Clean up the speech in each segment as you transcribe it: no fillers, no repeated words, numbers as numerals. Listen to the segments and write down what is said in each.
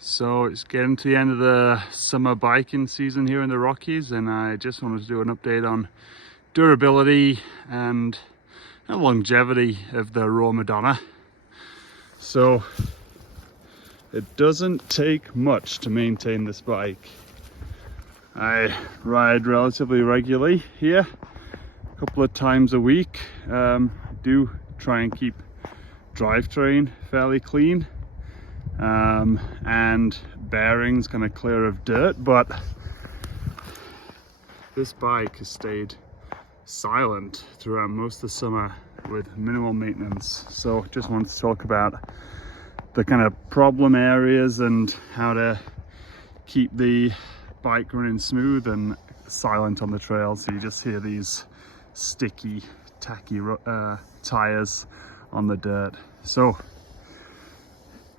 So it's getting to the end of the summer biking season here in the Rockies, and I just wanted to do an update on durability and longevity of the RAAW Madonna. So it doesn't take much to maintain this bike. I ride relatively regularly here, a couple of times a week. Do try and keep drivetrain fairly clean. And bearings kind of clear of dirt, but this bike has stayed silent throughout most of the summer with minimal maintenance. So just wanted to talk about the kind of problem areas and how to keep the bike running smooth and silent on the trail, so you just hear these sticky, tacky tires on the dirt. So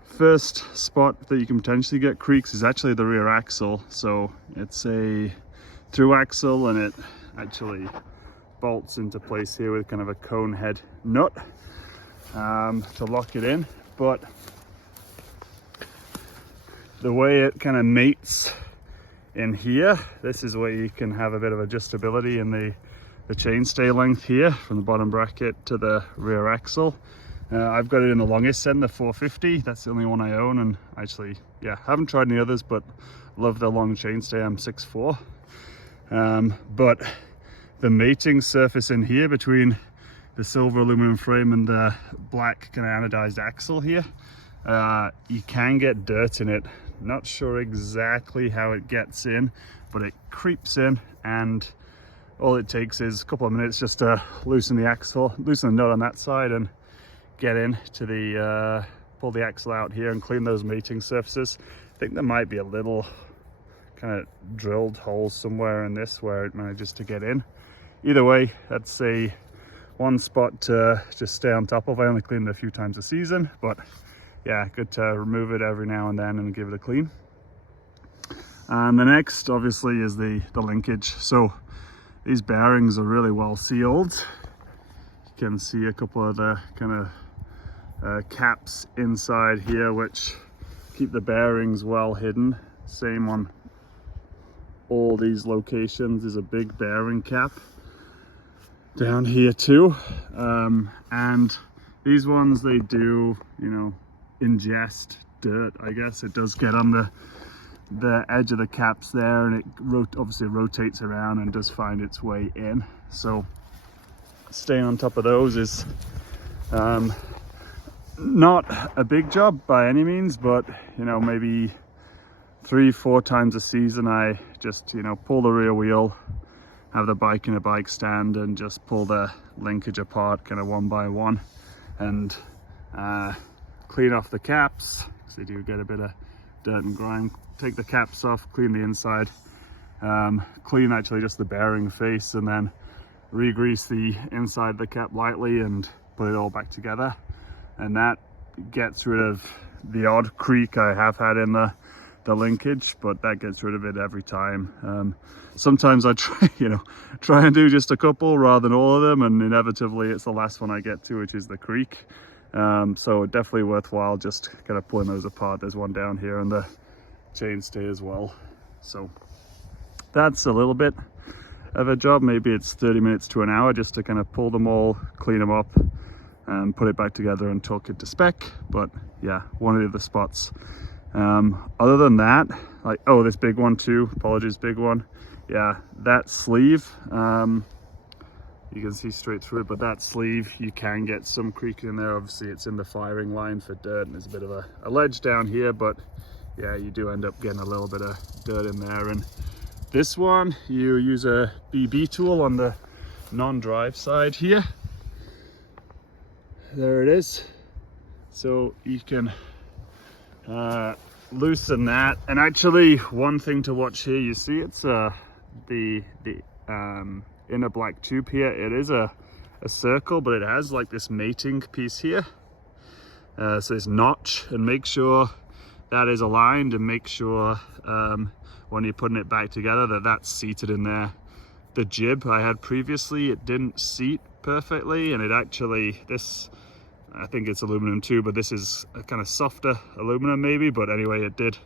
first spot that you can potentially get creaks is actually the rear axle. So it's a through axle, and it actually bolts into place here with kind of a cone head nut to lock it in. But the way it kind of mates in here, this is where you can have a bit of adjustability in the chainstay length here from the bottom bracket to the rear axle. I've got it in the longest end, the 450. That's the only one I own, and actually, yeah, haven't tried any others, but love the long chainstay. I'm 6'4". But the mating surface in here between the silver aluminum frame and the black kind of anodized axle here, you can get dirt in it. Not sure exactly how it gets in, but it creeps in, and all it takes is a couple of minutes just to loosen the axle, loosen the nut on that side, and get in to the pull the axle out here and clean those mating surfaces. I think there might be a little kind of drilled hole somewhere in this where it manages to get in. Either way, that's a one spot to just stay on top of. I only clean it a few times a season, but yeah, good to remove it every now and then and give it a clean. And the next obviously is the linkage. So these bearings are really well sealed. You can see a couple of the kind of caps inside here which keep the bearings well hidden. Same on all these locations. There's a big bearing cap down here too, and these ones, they do, you know, ingest dirt. I guess it does get on the edge of the caps there, and it obviously rotates around and does find its way in. So staying on top of those is not a big job by any means, but you know, maybe 3-4 times a season I just, you know, pull the rear wheel, have the bike in a bike stand, and just pull the linkage apart kind of one by one, and clean off the caps, because they do get a bit of dirt and grime. Take the caps off, clean the inside, clean actually just the bearing face, and then re-grease the inside of the cap lightly and put it all back together. And that gets rid of the odd creak I have had in the linkage, but that gets rid of it every time. Sometimes I try and do just a couple rather than all of them, and inevitably it's the last one I get to, which is the creak. So definitely worthwhile just kind of pulling those apart. There's one down here and the chainstay as well. So that's a little bit of a job. Maybe it's 30 minutes to an hour just to kind of pull them all, clean them up, and put it back together and torque it to spec. But yeah, one of the other spots. Other than that, like, oh, this big one too, apologies, big one. Yeah, that sleeve, you can see straight through it, but that sleeve, you can get some creak in there. Obviously it's in the firing line for dirt, and there's a bit of a ledge down here, but yeah, you do end up getting a little bit of dirt in there. And this one, you use a BB tool on the non-drive side here. There it is. So you can loosen that. And actually, one thing to watch here, you see it's the inner black tube here. It is a circle, but it has like this mating piece here. So this notch, and make sure that is aligned, and make sure when you're putting it back together that that's seated in there. The jib I had previously, it didn't seat perfectly, and it actually, this I think it's aluminum too, but this is a kind of softer aluminum maybe. But anyway, it did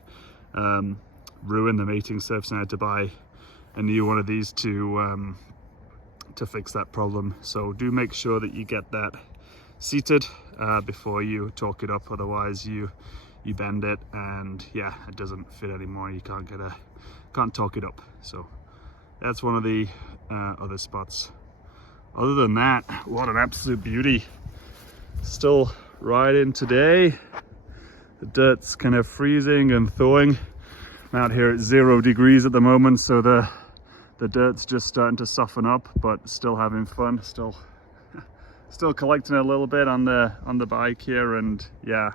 ruin the mating surface, and I had to buy a new one of these to fix that problem. So do make sure that you get that seated before you torque it up, otherwise you bend it and yeah, it doesn't fit anymore. You can't torque it up. So that's one of the other spots. Other than that, what an absolute beauty. Still riding today. The dirt's kind of freezing and thawing. I'm out here at 0 degrees at the moment, so the dirt's just starting to soften up, but still having fun, still collecting a little bit on the bike here. And yeah,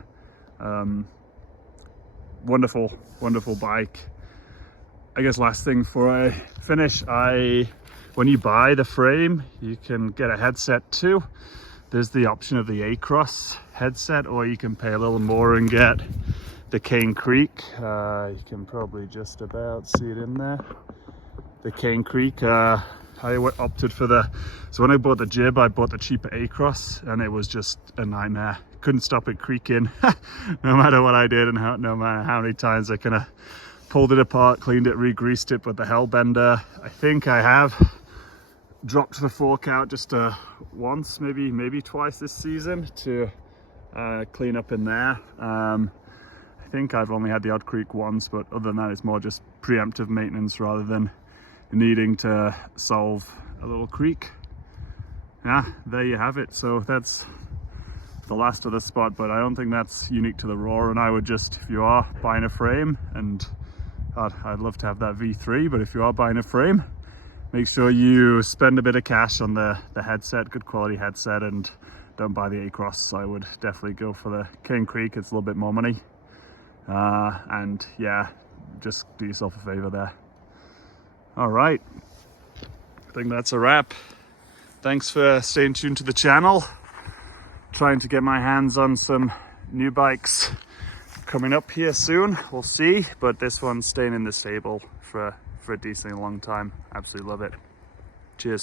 wonderful bike. I guess last thing before I finish, when you buy the frame, you can get a headset too. There's the option of the A-Cross headset, or you can pay a little more and get the Cane Creek. You can probably just about see it in there. The Cane Creek. I opted for so when I bought the jib, I bought the cheaper A-Cross, and it was just a nightmare. Couldn't stop it creaking no matter what I did, and no matter how many times I kind of pulled it apart, cleaned it, re-greased it. But the Hellbender, I think I have dropped the fork out just once, maybe twice this season to clean up in there. I think I've only had the odd creak once, but other than that, it's more just preemptive maintenance rather than needing to solve a little creak. Yeah, there you have it. So that's the last of the spot, but I don't think that's unique to the RAAW. And I would just, if you are buying a frame, and I'd love to have that V3, but if you are buying a frame, make sure you spend a bit of cash on the headset, good quality headset, and don't buy the A-Cross. I would definitely go for the Cane Creek. It's a little bit more money. And yeah, just do yourself a favor there. All right, I think that's a wrap. Thanks for staying tuned to the channel. Trying to get my hands on some new bikes coming up here soon. We'll see, but this one's staying in the stable for a decently long time. Absolutely love it. Cheers.